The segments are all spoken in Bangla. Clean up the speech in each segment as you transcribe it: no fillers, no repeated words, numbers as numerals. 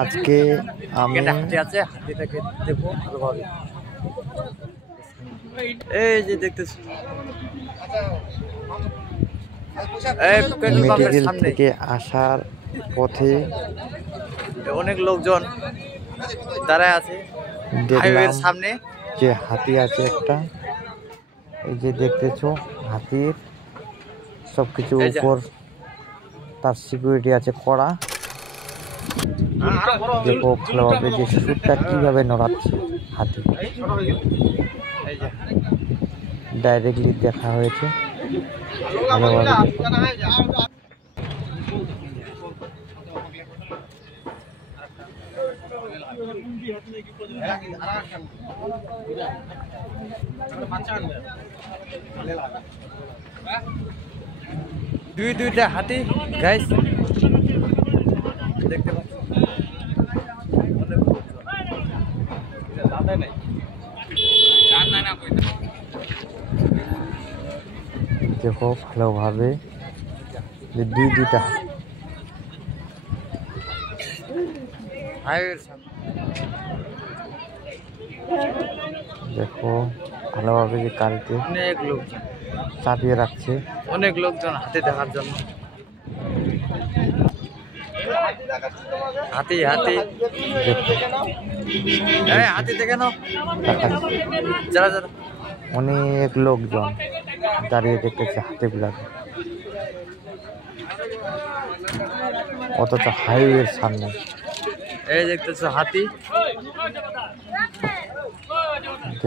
আজকে আমি হাতিটাকে দেখবো ভালোভাবে। এই যে দেখতেছি মেটেরিয়াল থেকে আসার পথে অনেক লোকজন দাঁড়ায় আছে হাইওয়ের সামনে। যে হাতি আছে একটা, এই যে দেখতেছো হাতির সবকিছু উপর তার সিকিউরিটি আছে কড়া। দেখো ভালোভাবে যে সুরটা কিভাবে নড়াচ্ছে হাতি, ডাইরেক্টলি দেখা হয়েছে ভালোভাবে। দুইটা হাতি গাইস দেখতে পাচ্ছি। দেখো ভালোভাবে যে দুইটা দেখো ভালোভাবে যে গাড়িতে অনেক লোকজন চাপিয়ে রাখছে, অনেক লোকজন হাতি দেখার জন্য। হাতি হাতি হাতি দেখে নাও, যারা যারা অনেক লোকজন দাঁড়িয়ে দেখতেছে হাতিগুলাকে, অথচ হাইওয়ের সামনে। এই দেখতেছো হাতি,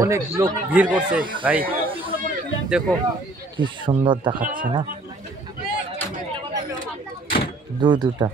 অনেক লোক ভিড় করছে ভাই, দেখো কি সুন্দর দেখাচ্ছে না দুটা।